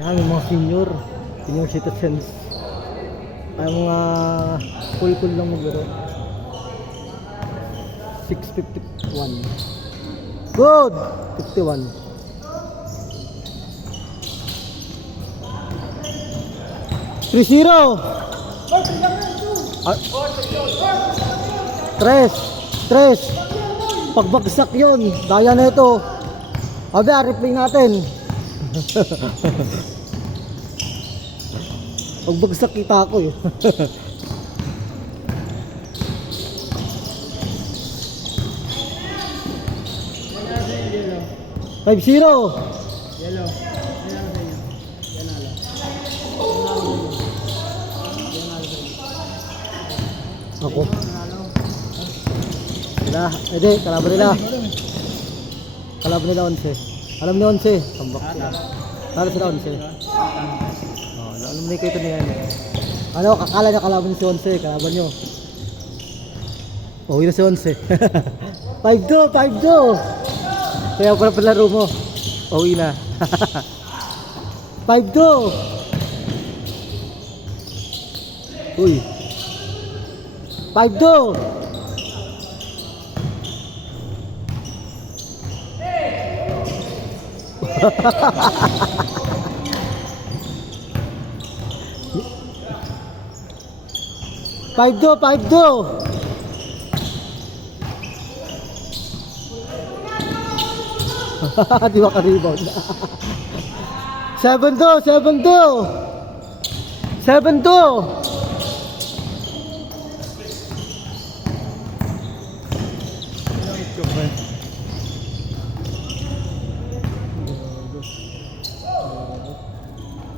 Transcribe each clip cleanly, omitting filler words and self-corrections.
Ayan, may mga senior citizens. Ay mga cool lang maglaro. 651. Good! 51. Three zero. Tres. Pagbagsak yun. Daya na ito. Abi, replay natin. Pagbagsak kita ako eh. 5-0. Yellow. Ako. Sila, edi, kalaban nila 11. Alam ni 11, tambak sila. Talo sila 11. Oh, alam ni kayo ito niyan. Ano, kakala niya kalaban ni si 11, kalaban nyo. Uwi na si 11. 5-2. Kaya pala palaro mo. Uwi na. 5-2. Uy. 5-2. Five do. Di ba ka-rebound? 7-2.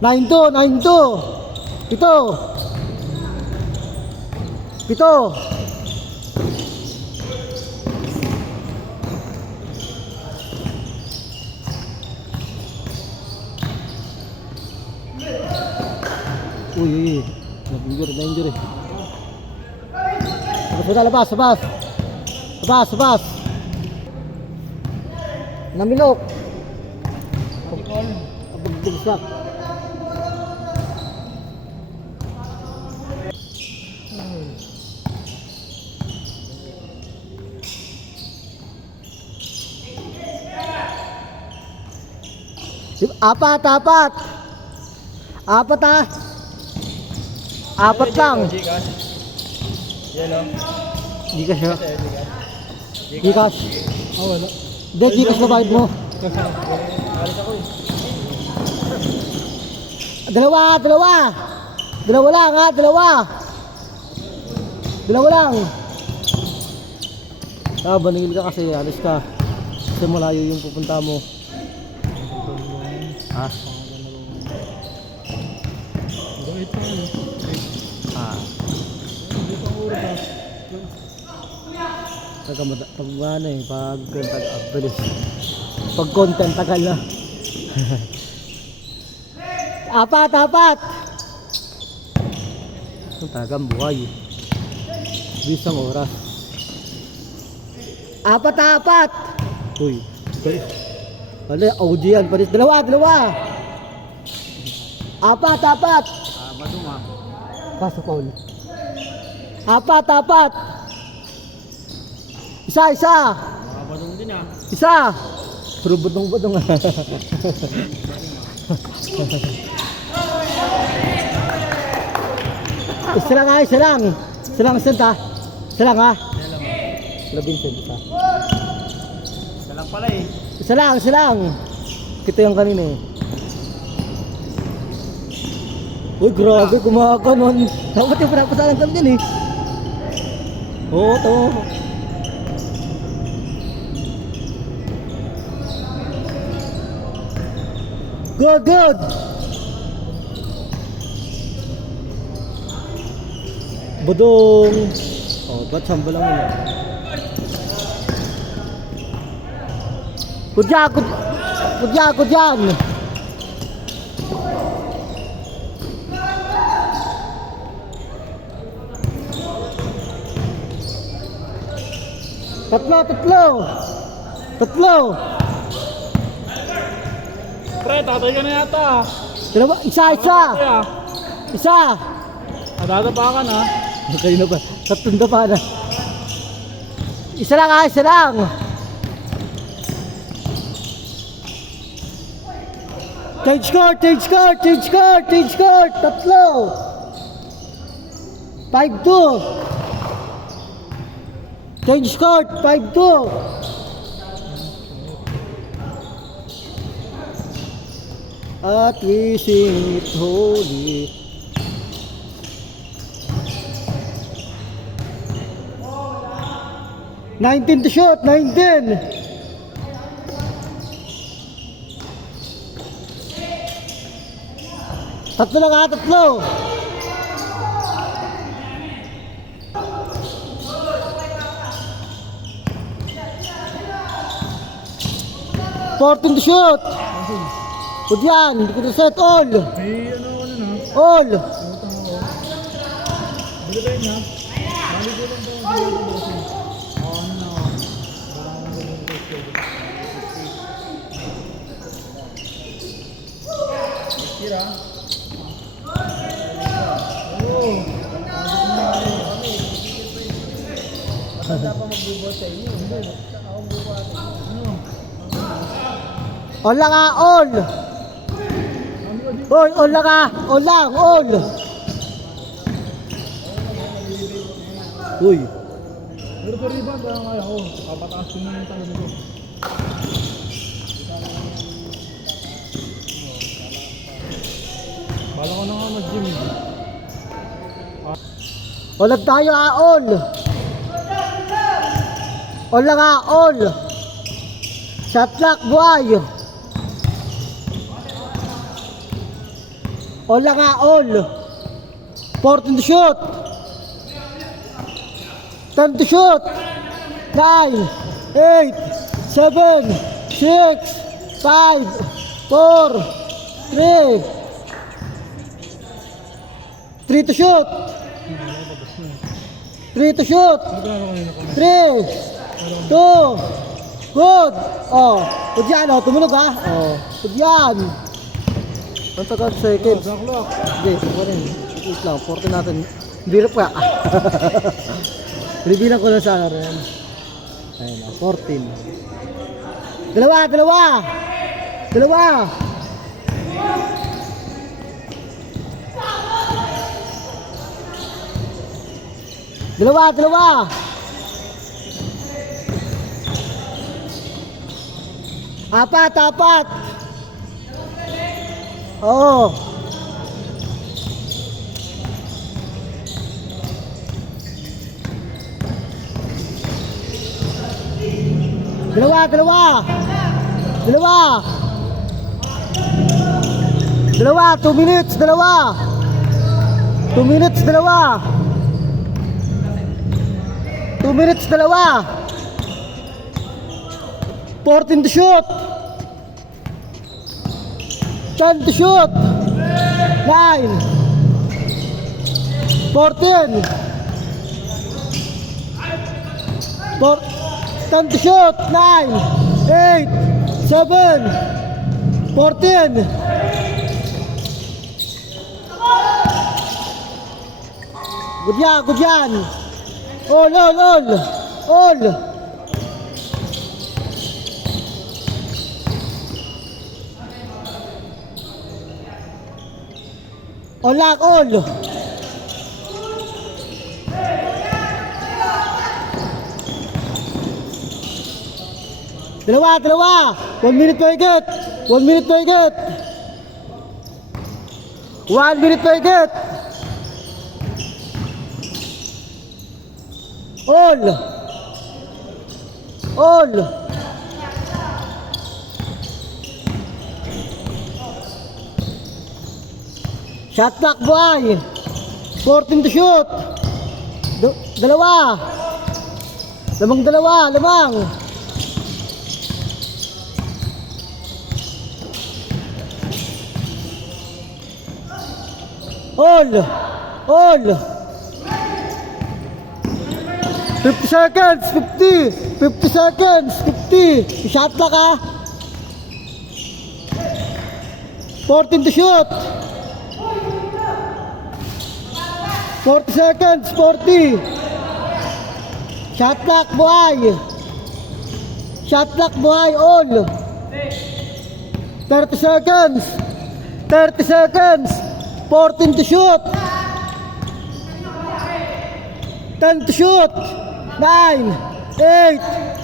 9-2. Pito. Uy. Na-injury. Labas. Namilok. Pagbagsak. Apat lang. Yellow. Gcash ya. Gcash. Oh, wala. Hindi, Gcash na bayad mo. Alis ako eh. Dalawa lang ha, dalawa lang. Baningil ka kasi, alis ka. Kasi malayo yung pupunta mo. Ha? Pag content tagal na. Apat. Ang tagang buhay. Bisang oras. Apat. Uy. Wala, OG yan. Dalawa. Apat. Badung ah. Paso Paul. Apat. Isa. Mga badung din ah. Isa. Puro badong. Isa lang senta. Isa lang ha. Labing senta. Isa lang pala eh. Isa lang. Kita yung kanina eh. Uy, grabe, kumakanon. Dapat yung pinapasalan ka din eh. Oo, to. Good. Budong. Oh, ba't samba lang yun? Good yan. Tatlo. Pre, tatay ka na yata. Dalawa, isa. Kaya, Isa. nadadapakan ha. Okay na ba? Tatlong pa na. Isa lang ha, isa lang. Change court. Tatlo. 5-2. Change court, 5-2. At we sing it holy. Nineteen to shoot, 19. Tatlo lang ha, tatlo. Fourteen to shoot. Good yan, hindi ko na set all. May ano na. All. Bilo ba yun ha? Maligulan daw ang bilo ng bossing. Ano na ako. Wala akong ganun gusto. Tira. Oo. Wala pa magbubuhat sa inyo. Hindi. Ako bubuhat. Ano? All lang ha, all. All lang ha, all lang, all. Uy. Pero sa rebound, kaya kaya ko. Kapataas ko na yung talo nito. Bala ko na nga mag-gym. All lang tayo ha, all. All lang ha, all. Shot clock, buhay. All lang ha, all. 14 to shoot. 10 to shoot. 9, 8, 7, 6, 5, 4, 3. 3 to shoot. 3 to shoot. 3, 2, good. Oh, good yan. Oh, tumunog ha. Oh, good yan. Ang tagal seconds. Clock. Hindi, pa rin. Wait lang, 40 natin. Birap ka. Binibilang ko lang sa rin. Ayun na, 14. Dalawa. 4. Oo. Dalawa, 2 minutes, dalawa. 2 minutes, dalawa. 14 to shoot. 10 to shoot. 9. 14. 10 to shoot. 9. 8. 7. 14. Good yan. All. All lang, all. Dalawa. 1 minute to higit. 1 minute to higit. 1 minute to higit. All. Shot clock, boy. 14 to shoot. Dalawa. Lamang. All. 50 seconds, 50 seconds, 50. Shot clock ha. 14 to shoot. 40 seconds, 40. Shot clock, buhay. Shot clock, buhay, all. 30 seconds. 30 seconds. 14 to shoot. 10 to shoot. 9, 8,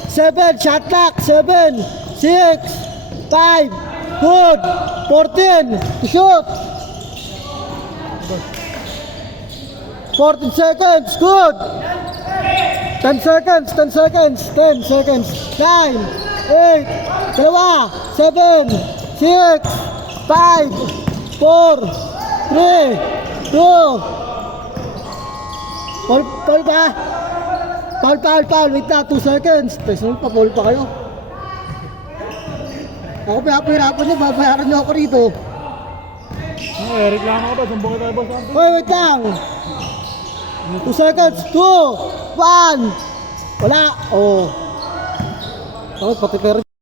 7, shot clock, 7, 6, 5, good. 14 to shoot. 14 seconds, good. 10 seconds, 10 seconds, 10 seconds. 9, 8, 7, 6, 5, 4, 3, 2. Paul pa. Paul. Wait na, 2 seconds. Personal pa, Paul pa kayo. Ako pinapahirapan niyo, babayaran niyo ako rito. Reklamo ka ba? Sumbong kita boss. Hoy, wait lang. 2 seconds, 2, 1. Wala. Oh. Ako, pati pero